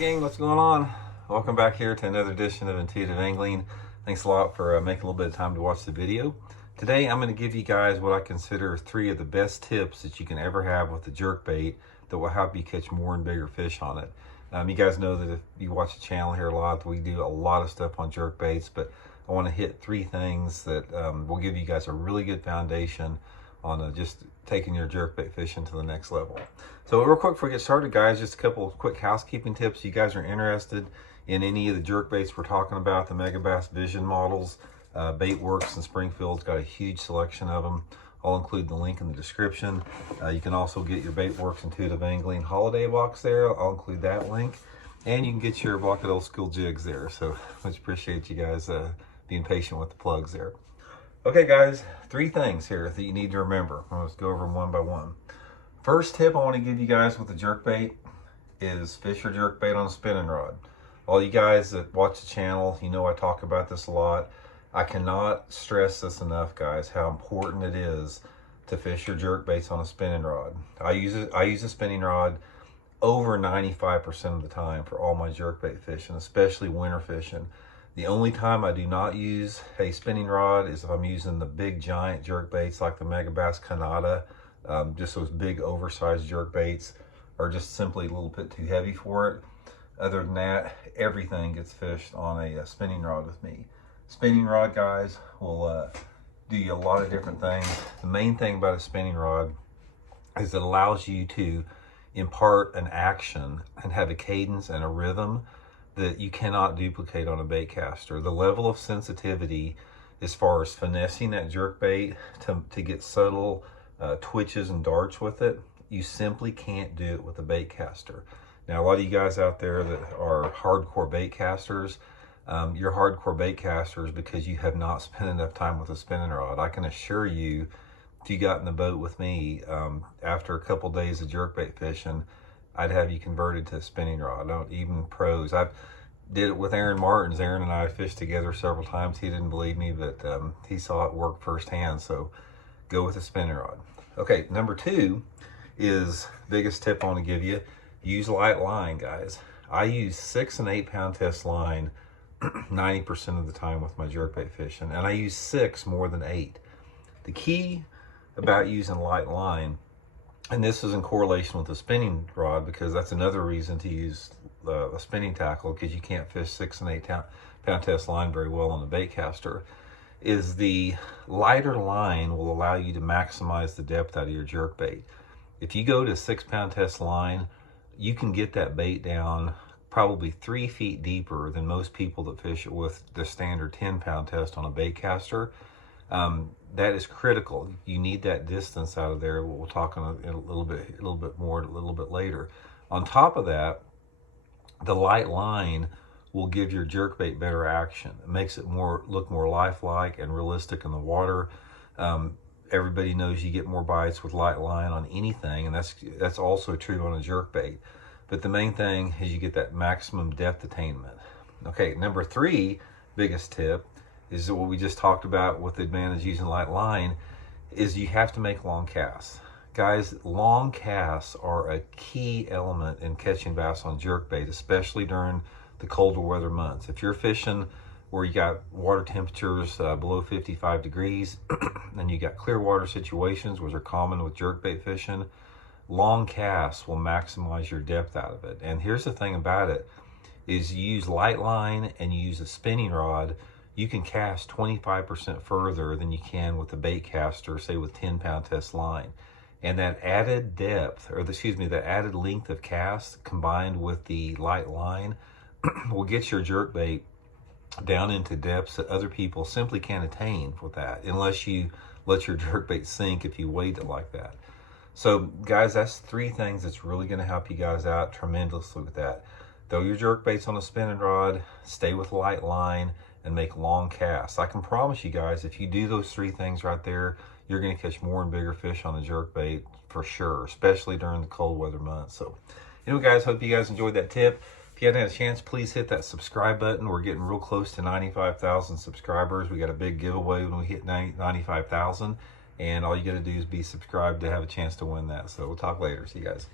gang, what's going on? Welcome back here to another edition of Intuitive Angling. Thanks a lot for making a little bit of time to watch the video. Today I'm going to give you guys what I consider 3 of the best tips that you can ever have with the jerkbait that will help you catch more and bigger fish on it. You guys know that if you watch the channel here a lot, we do a lot of stuff on jerkbaits, but I want to hit 3 things that will give you guys a really good foundation on just taking your jerkbait fishing to the next level. So real quick before we get started, guys, just a couple of quick housekeeping tips. You guys are interested in any of the jerkbaits we're talking about, the Megabass Vision models, Baitworks in Springfield's got a huge selection of them. I'll include the link in the description. You can also get your Baitworks Intuitive Angling holiday box there. I'll include that link. And you can get your Block It Old School jigs there. So much appreciate you guys being patient with the plugs there. Okay guys, 3 things here that you need to remember. Let's go over them one by one. First tip I want to give you guys with the jerkbait is fish your jerkbait on a spinning rod. All you guys that watch the channel, you know I talk about this a lot. I cannot stress this enough, guys, how important it is to fish your jerkbaits on a spinning rod. I use a spinning rod over 95% of the time for all my jerkbait fishing, especially winter fishing. The only time I do not use a spinning rod is if I'm using the big giant jerkbaits like the Megabass Canada. Just those big oversized jerkbaits are just simply a little bit too heavy for it. Other than that, everything gets fished on a spinning rod with me. Spinning rod, guys, will do you a lot of different things. The main thing about a spinning rod is it allows you to impart an action and have a cadence and a rhythm that you cannot duplicate on a bait caster. The level of sensitivity as far as finessing that jerkbait to get subtle twitches and darts with it, you simply can't do it with a bait caster. Now, a lot of you guys out there that are hardcore bait casters, you're hardcore bait casters because you have not spent enough time with a spinning rod. I can assure you, if you got in the boat with me, after a couple days of jerkbait fishing, I'd have you converted to a spinning rod. Even pros. I did it with Aaron Martins. Aaron and I fished together several times. He didn't believe me, but he saw it work firsthand. So go with a spinning rod. Okay, number 2 is biggest tip I want to give you. Use light line, guys. I use 6 and 8 pound test line 90% of the time with my jerkbait fishing, and I use 6 more than 8. The key about using light line, and this is in correlation with the spinning rod because that's another reason to use a spinning tackle, because you can't fish 6 and 8 pound test line very well on the bait caster, is the lighter line will allow you to maximize the depth out of your jerkbait. If you go to 6 pound test line, you can get that bait down probably 3 feet deeper than most people that fish it with the standard 10 pound test on a bait caster. That is critical. You need that distance out of there. We'll talk on a little bit more a little bit later. On top of that, the light line will give your jerkbait better action. It makes it look more lifelike and realistic in the water. Everybody knows you get more bites with light line on anything, and that's also true on a jerkbait. But the main thing is you get that maximum depth attainment. Okay, number 3 biggest tip is what we just talked about with the advantage using light line, is you have to make long casts. Guys, long casts are a key element in catching bass on jerkbait, especially during the colder weather months. If you're fishing where you got water temperatures below 55 degrees and you got clear water situations, which are common with jerkbait fishing, long casts will maximize your depth out of it. And here's the thing about it, is you use light line and you use a spinning rod, you can cast 25% further than you can with a bait caster, say with 10 pound test line. And that added depth, or that added length of cast combined with the light line will get your jerkbait down into depths that other people simply can't attain with that, unless you let your jerkbait sink if you weight it like that. So guys, that's 3 things that's really going to help you guys out tremendously with that. Throw your jerkbaits on a spinning rod, stay with light line, and make long casts. I can promise you guys, if you do those 3 things right there, you're going to catch more and bigger fish on the jerkbait for sure, especially during the cold weather months. So anyway, guys, hope you guys enjoyed that tip. If you haven't had a chance, please hit that subscribe button. We're getting real close to 95,000 subscribers. We got a big giveaway when we hit 95,000. And all you got to do is be subscribed to have a chance to win that. So we'll talk later. See you guys.